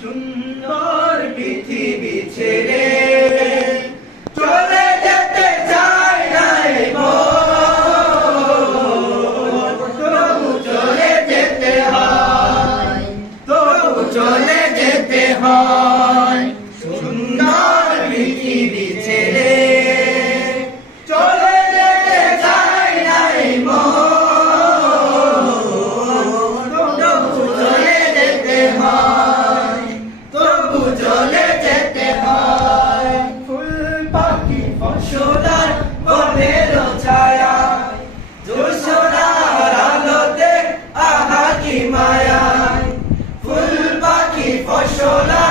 সুন্দর পৃথিবী ছেড়ে চলে যেতে চাই নাই মন, তবু চলে যেতে হয়, তবু চলে যেতে হয়। সুন্দর পৃথিবী ছেড়ে চলে যেতে চাই নাই মন, তবু চলে যেতে হয়, তবু চলে যেতে হয়। ফুল পাখি ফসলার বনের ছায়া, জোছনার আলোতে আহা কি মায়া। ফুল পাখি ফসলার